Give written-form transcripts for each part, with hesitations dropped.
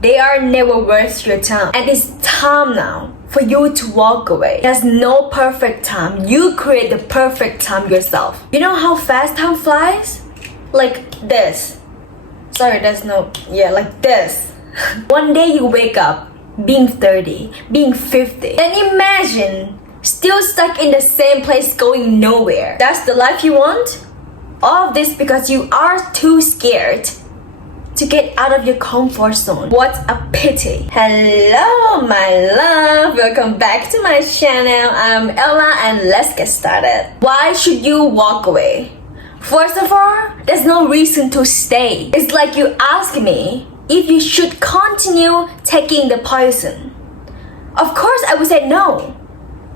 They are never worth your time. And it's time now for you to walk away. There's no perfect time. You create the perfect time yourself. You know how fast time flies? Like this. Sorry, there's no... Yeah, like this. One day you wake up being 30, being 50. And imagine still stuck in the same place going nowhere. That's the life you want? All of this because you are too scared to get out of your comfort zone. What a pity. Hello my love, welcome back to my channel. I'm Ella and let's get started. Why should you walk away? First of all, there's no reason to stay. It's like you ask me if you should continue taking the poison. Of course I would say no.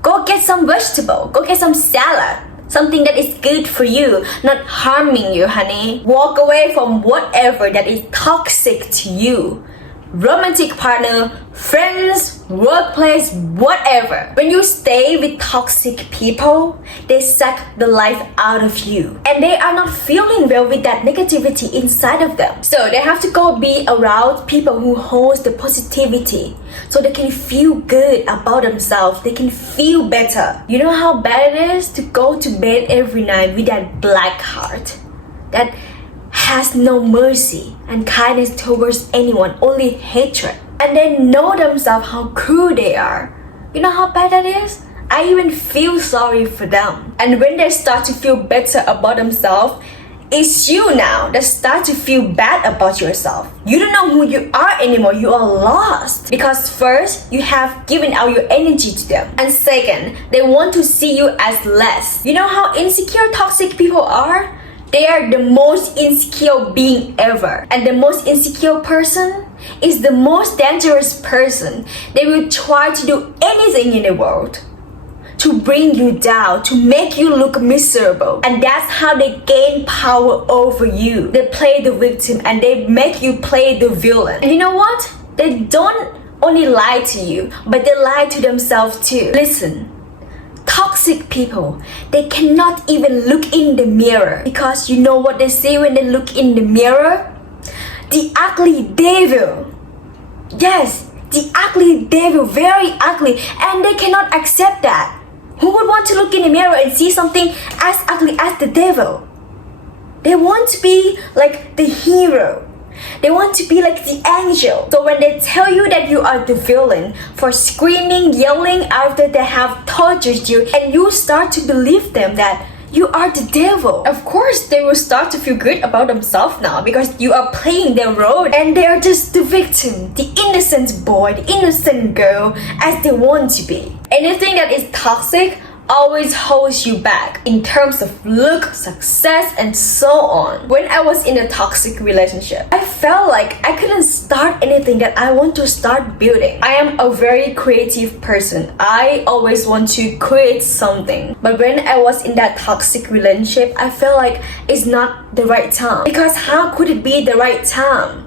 Go get some vegetable, go get some salad. Something that is good for you, not harming you, honey. Walk away from whatever that is toxic to you. Romantic partner, friends, workplace, whatever. When you stay with toxic people, they suck the life out of you. And they are not feeling well with that negativity inside of them. So they have to go be around people who hold the positivity. So they can feel good about themselves. They can feel better. You know how bad it is to go to bed every night with that black heart that has no mercy and kindness towards anyone, only hatred. And they know themselves how cruel they are. You know how bad that is? I even feel sorry for them. And when they start to feel better about themselves, it's you now that start to feel bad about yourself. You don't know who you are anymore. You are lost. Because first, you have given out your energy to them. And second, they want to see you as less. You know how insecure toxic people are? They are the most insecure being ever. And the most insecure person is the most dangerous person. They will try to do anything in the world to bring you down, to make you look miserable. And that's how they gain power over you. They play the victim and they make you play the villain. And you know what? They don't only lie to you, but they lie to themselves too. Listen. Toxic people, they cannot even look in the mirror because you know what they say when they look in the mirror? The ugly devil. Yes, the ugly devil, very ugly, and they cannot accept that. Who would want to look in the mirror and see something as ugly as the devil? They want to be like the hero. They want to be like the angel. So when they tell you that you are the villain for screaming, yelling after they have tortured you, and you start to believe them that you are the devil, of course they will start to feel good about themselves now because you are playing their role and they are just the victim, the innocent boy, the innocent girl as they want to be. Anything that is toxic always holds you back in terms of look, success, and so on. When I was in a toxic relationship, I felt like I couldn't start anything that I want to start building. I am a very creative person. I always want to create something. But when I was in that toxic relationship, I felt like it's not the right time. Because how could it be the right time?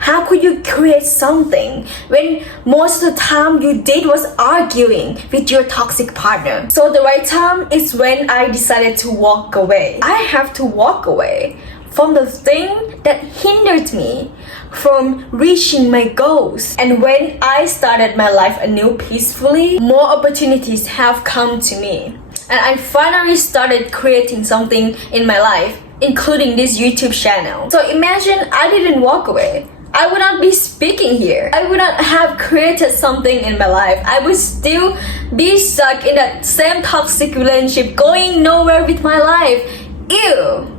How could you create something when most of the time you did was arguing with your toxic partner? So the right time is when I decided to walk away. I have to walk away from the thing that hindered me from reaching my goals. And when I started my life anew peacefully, more opportunities have come to me. And I finally started creating something in my life, including this YouTube channel. So imagine I didn't walk away. I would not be speaking here. I would not have created something in my life. I would still be stuck in that same toxic relationship, going nowhere with my life. Ew.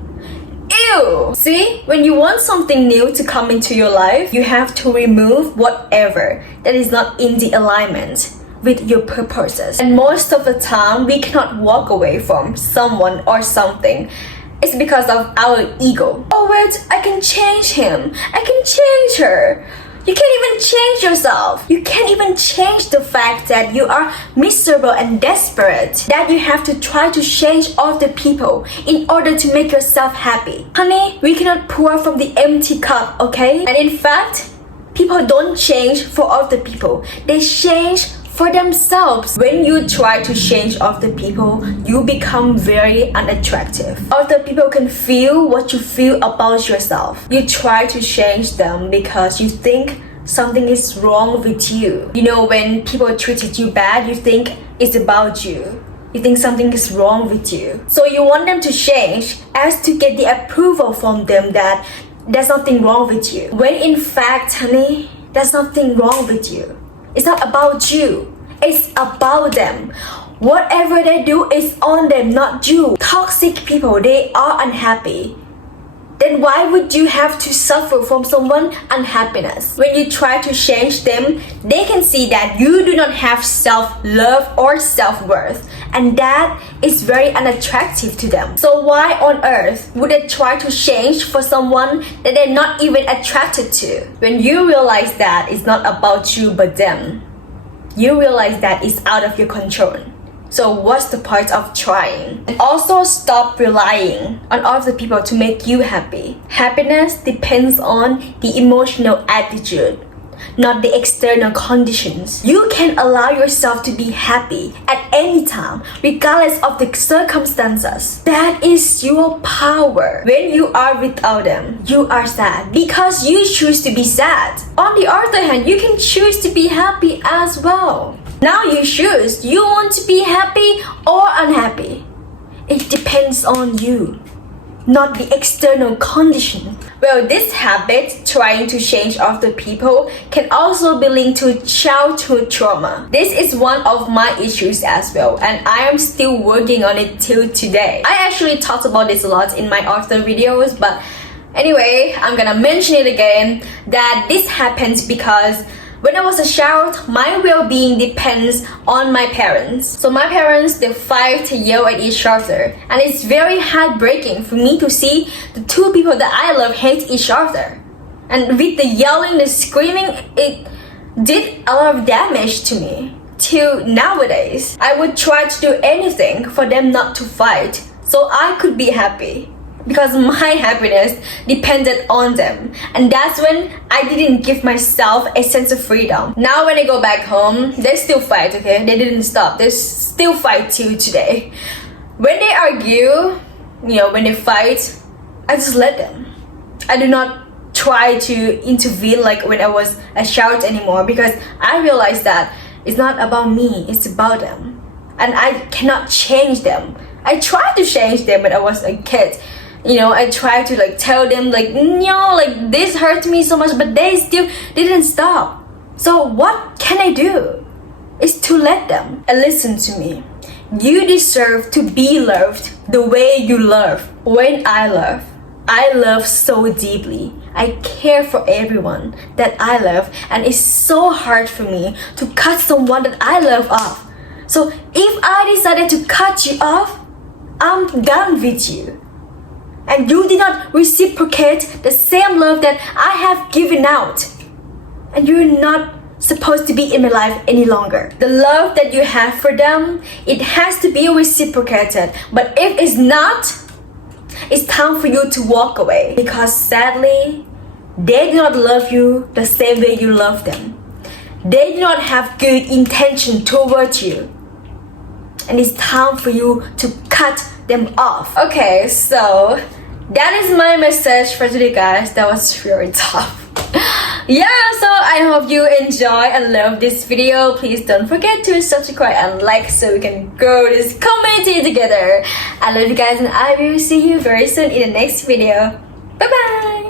Ew. See, when you want something new to come into your life, you have to remove whatever that is not in the alignment with your purposes. And most of the time, we cannot walk away from someone or something. It's because of our ego. Oh wait, I can change him. I can change her. You can't even change yourself. You can't even change the fact that you are miserable and desperate. That you have to try to change all the people in order to make yourself happy. Honey, we cannot pour from the empty cup, okay? And in fact, people don't change for all the people. They change for themselves. When you try to change other people, you become very unattractive. Other people can feel what you feel about yourself. You try to change them because you think something is wrong with you. You know, when people treated you bad, you think it's about you. You think something is wrong with you. So you want them to change as to get the approval from them that there's nothing wrong with you. When in fact, honey, there's nothing wrong with you. It's not about you. It's about them. Whatever they do is on them, not you. Toxic people, they are unhappy. Then why would you have to suffer from someone's unhappiness? When you try to change them, they can see that you do not have self-love or self-worth. And that is very unattractive to them. So why on earth would they try to change for someone that they're not even attracted to? When you realize that it's not about you but them, you realize that it's out of your control. So what's the point of trying? And also stop relying on other people to make you happy. Happiness depends on the emotional attitude, not the external conditions. You can allow yourself to be happy at any time, regardless of the circumstances. That is your power. When you are without them, you are sad because you choose to be sad. On the other hand, you can choose to be happy as well. Now you choose, you want to be happy or unhappy. It depends on you, not the external condition. Well, this habit, trying to change other people, can also be linked to childhood trauma. This is one of my issues as well, and I am still working on it till today. I actually talked about this a lot in my other videos, but anyway, I'm gonna mention it again, that this happens because when I was a child, my well-being depends on my parents. So my parents, they fight, yell at each other. And it's very heartbreaking for me to see the two people that I love hate each other. And with the yelling, the screaming, it did a lot of damage to me. Till nowadays, I would try to do anything for them not to fight so I could be happy. Because my happiness depended on them. And that's when I didn't give myself a sense of freedom. Now when I go back home, they still fight, okay? They didn't stop. They still fight till today. When they argue, when they fight, I just let them. I do not try to intervene like when I was a child anymore, because I realized that it's not about me, it's about them. And I cannot change them. I tried to change them when I was a kid. I tried to tell them this hurt me so much, but they still didn't stop. So what can I do? Is to let them. And listen to me. You deserve to be loved the way you love. When I love so deeply. I care for everyone that I love, and it's so hard for me to cut someone that I love off. So if I decided to cut you off, I'm done with you. And you did not reciprocate the same love that I have given out. And you're not supposed to be in my life any longer. The love that you have for them, it has to be reciprocated. But if it's not, it's time for you to walk away. Because sadly, they do not love you the same way you love them. They do not have good intention towards you. And it's time for you to cut them off. Okay, so that is my message for today, guys. That was very tough. Yeah, so I hope you enjoy and love this video. Please don't forget to subscribe and like so we can grow this community together. I love you guys, and I will see you very soon in the next video. Bye bye.